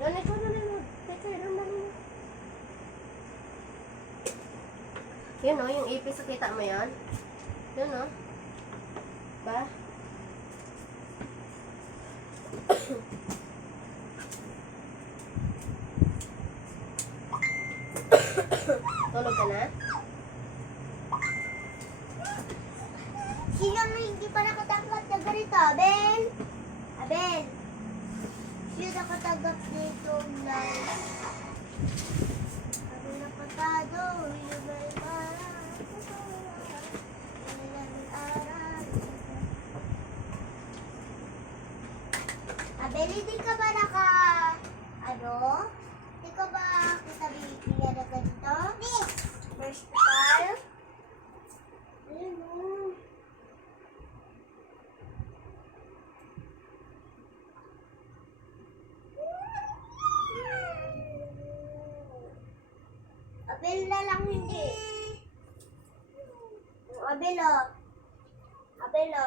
Doon, ikaw na lang. Teka, doon na lang. Yun o, yung ipis, nakita mo yan? Yun o. Ba? Tulog ka na? Sino na hindi pa nakatanggap na ganito, Abel? Abel? Sino nakatanggap nito na? Sabi na patado, hinubay para. Abel, hindi ka ba hindi ka ba kita bibigyan na ganito? First time? Ayun o. Abel na lang hindi. Abel o. Abel o.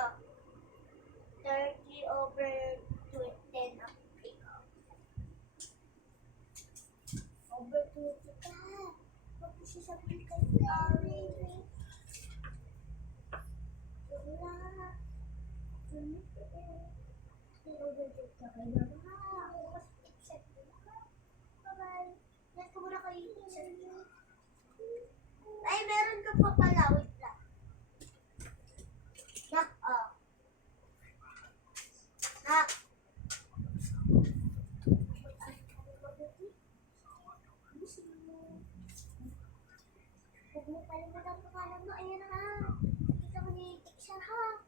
30/10 ang ikaw. Over 20 ka. Huwag mo sasabihin kay Ari. Wala. Over 20 ka kay Mama. Ako mas accept mo na. Bye-bye. Yan ko muna kayo accept mo. Ay, meron ka pa pala. Wait lang. Nak, oh. Nak. Huwag mo kalimutan ang pangalan mo. Ayan na ha. Kita mo ni Teacher ha.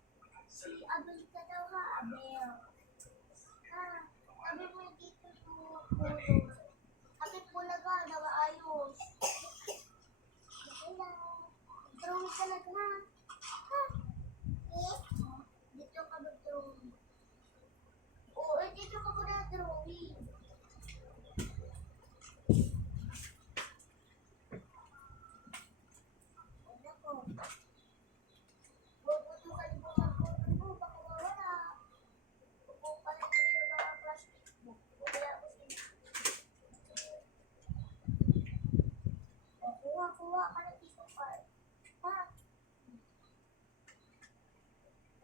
Si Abel ka daw ha. Abel. Ha. Abel mo dito po. Abel po na ka. Dawa ayos. Wala. Drawing talaga ha. Ha. Dito ka mag-drawing. Oo, dito ka muna drawing. Kuha ka ng piso card. Ha?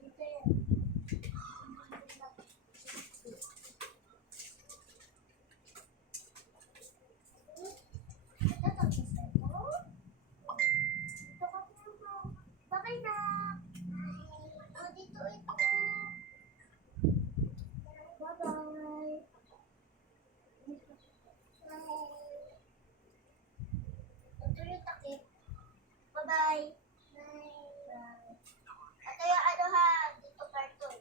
Dito yan. Ito to, sister ko. Dito ka po. Bye na. O, dito ito. Bye-bye. Ito yung takip. Bye-bye. Bye. At kaya ano ha, dito cartoon.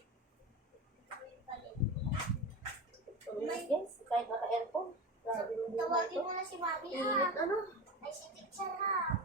Ito yung palit. Yes, kahit naka-aircon. Tawagin mo na si Mami ha. Init, ano? Ay si Teacher ha.